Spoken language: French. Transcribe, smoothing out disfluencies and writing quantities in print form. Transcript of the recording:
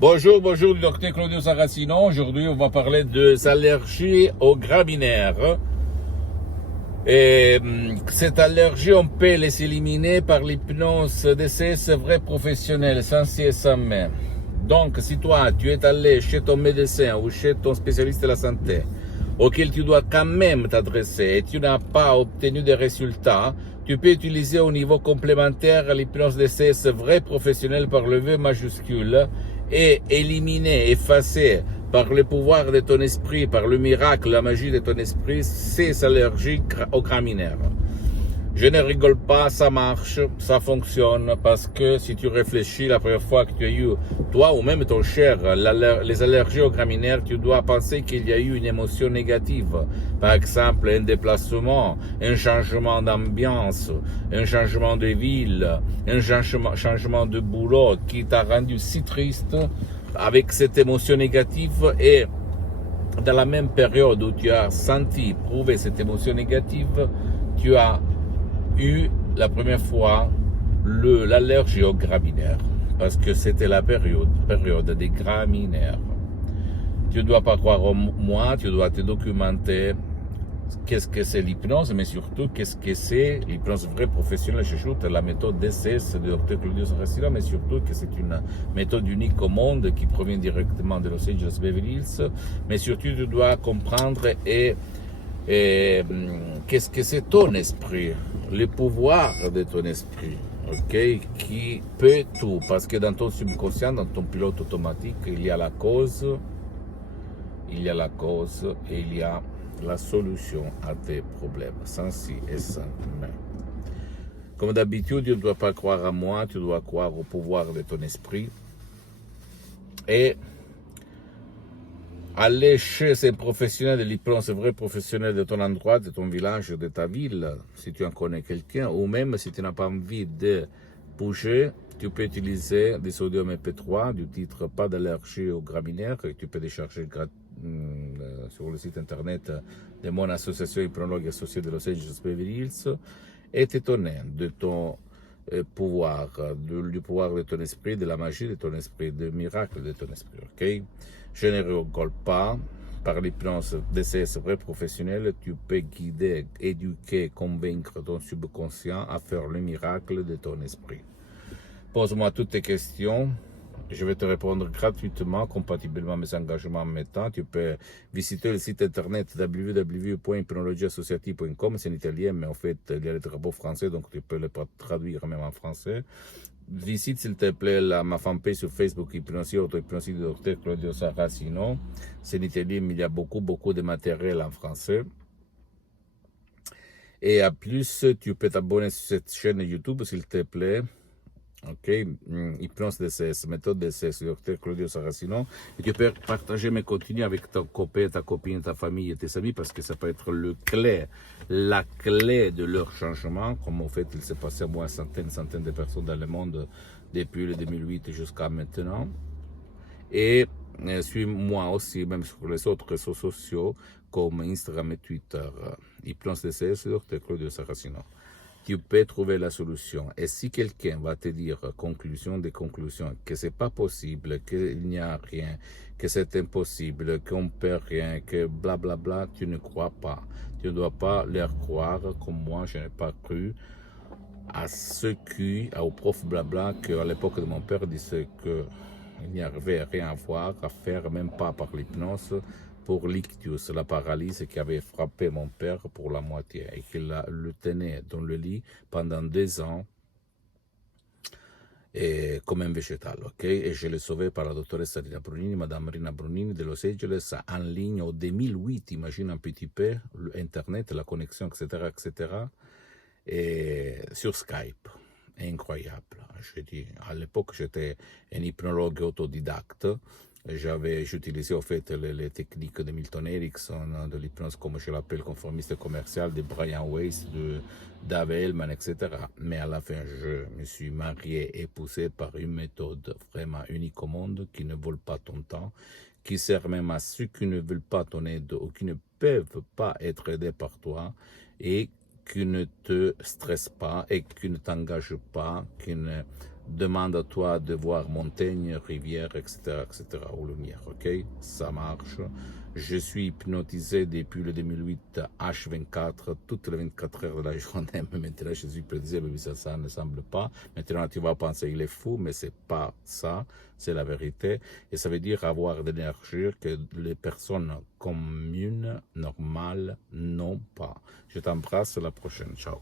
Bonjour, bonjour, le docteur Claudio Saracino. Aujourd'hui, on va parler des allergies aux graminées. Et cette allergie, on peut les éliminer par l'hypnose DCS vrai professionnel, sans si et sans mais. Donc, si toi, tu es allé chez ton médecin ou chez ton spécialiste de la santé, auquel tu dois quand même t'adresser et tu n'as pas obtenu de résultats, tu peux utiliser au niveau complémentaire l'hypnose DCS vrai professionnel par le V majuscule et éliminer, effacer par le pouvoir de ton esprit, par le miracle, la magie de ton esprit, ces allergies aux graminaires. Je ne rigole pas, ça marche, ça fonctionne, parce que si tu réfléchis la première fois que tu as eu, toi ou même ton cher, les allergies aux graminaires, tu dois penser qu'il y a eu une émotion négative. Par exemple, un déplacement, un changement d'ambiance, un changement de ville, un changement de boulot qui t'a rendu si triste avec cette émotion négative et dans la même période où tu as senti, prouvé cette émotion négative, tu as eu la première fois l'allergie aux graminaires, parce que c'était la période des graminaires. Tu ne dois pas croire en moi, tu dois te documenter qu'est-ce que c'est l'hypnose, mais surtout qu'est-ce que c'est l'hypnose vraie professionnelle. Je joute la méthode DCS de Dr. Claudio Saracino, mais surtout que c'est une méthode unique au monde qui provient directement de Los Angeles Beverly Hills. Mais surtout, tu dois comprendre et qu'est-ce que c'est ton esprit, le pouvoir de ton esprit, ok, qui peut tout, parce que dans ton subconscient, dans ton pilote automatique, il y a la cause, et il y a la solution à tes problèmes, sans si et sans mais. Comme d'habitude, tu ne dois pas croire à moi, tu dois croire au pouvoir de ton esprit et aller chez ces professionnels de l'hypnose, vrai professionnel de ton endroit, de ton village, de ta ville, si tu en connais quelqu'un, ou même si tu n'as pas envie de bouger, tu peux utiliser des sodium MP3 du titre Pas d'allergie aux graminaires, que tu peux décharger sur le site internet de mon association hypnologue associée de Los Angeles Beverly Hills, et t'étonner de ton pouvoir, du pouvoir de ton esprit, de la magie de ton esprit, du miracle de ton esprit, ok? Je ne rigole pas. Par l'hypnose DCS vrai professionnel, tu peux guider, éduquer, convaincre ton subconscient à faire le miracle de ton esprit. Pose-moi toutes tes questions. Je vais te répondre gratuitement, compatiblement à mes engagements en même temps. Tu peux visiter le site internet www.hypnologieassociative.com. C'est en italien, mais en fait, il y a les drapeaux français, donc tu peux le traduire même en français. Visite, s'il te plaît, ma fanpage sur Facebook, Hypnosie, Auto-Hypnosie du Dr. Claudio Saracino. C'est en italien, mais il y a beaucoup de matériel en français. Et à plus, tu peux t'abonner sur cette chaîne YouTube, s'il te plaît. Ok, hypnose DCS, méthode DCS, Dr. Claudio Saracino. Et tu peux partager mes contenus avec ton copain, ta copine, ta famille et tes amis, parce que ça peut être la clé de leur changement, comme en fait il s'est passé à moi centaines de personnes dans le monde depuis le 2008 jusqu'à maintenant. Et suis-moi aussi, même sur les autres réseaux sociaux, comme Instagram et Twitter, hypnose DCS, Dr. Claudio Saracino. Tu peux trouver la solution. Et si quelqu'un va te dire, conclusion des conclusions, que c'est pas possible, qu'il n'y a rien, que c'est impossible, qu'on ne peut rien, que blablabla, bla bla, tu ne crois pas. Tu ne dois pas leur croire, comme moi, je n'ai pas cru à ceux qui, au prof blabla, qu'à l'époque de mon père disait qu'il n'y avait rien à voir, à faire, même pas par l'hypnose, pour l'ictus, la paralysie qui avait frappé mon père pour la moitié et qu'il le tenait dans le lit pendant 2 ans et comme un végétal, ok? Et je l'ai sauvé par la dottoressa Rina Brunini, Madame Rina Brunini de Los Angeles, en ligne en 2008, imagine un petit peu, Internet, la connexion, etc., et sur Skype. Incroyable. Je dis, à l'époque, j'étais un hypnologue autodidacte. J'utilisais en fait les techniques de Milton Erickson, de l'hypnose comme je l'appelle, conformiste commercial, de Brian Weiss, de Dave Hellman, etc. Mais à la fin, je me suis marié, épousé par une méthode vraiment unique au monde, qui ne vole pas ton temps, qui sert même à ceux qui ne veulent pas ton aide ou qui ne peuvent pas être aidés par toi, et qui ne te stresse pas et qui ne t'engage pas, qui ne demande à toi de voir montagne, rivière, etc., etc., ou lumière, ok? Ça marche. Je suis hypnotisé depuis le 2008 H24, toutes les 24 heures de la journée, mais maintenant je suis hypnotisé, mais ça ne semble pas. Maintenant tu vas penser il est fou, mais c'est pas ça, c'est la vérité. Et ça veut dire avoir de l'énergie que les personnes communes, normales, n'ont pas. Je t'embrasse, à la prochaine, ciao.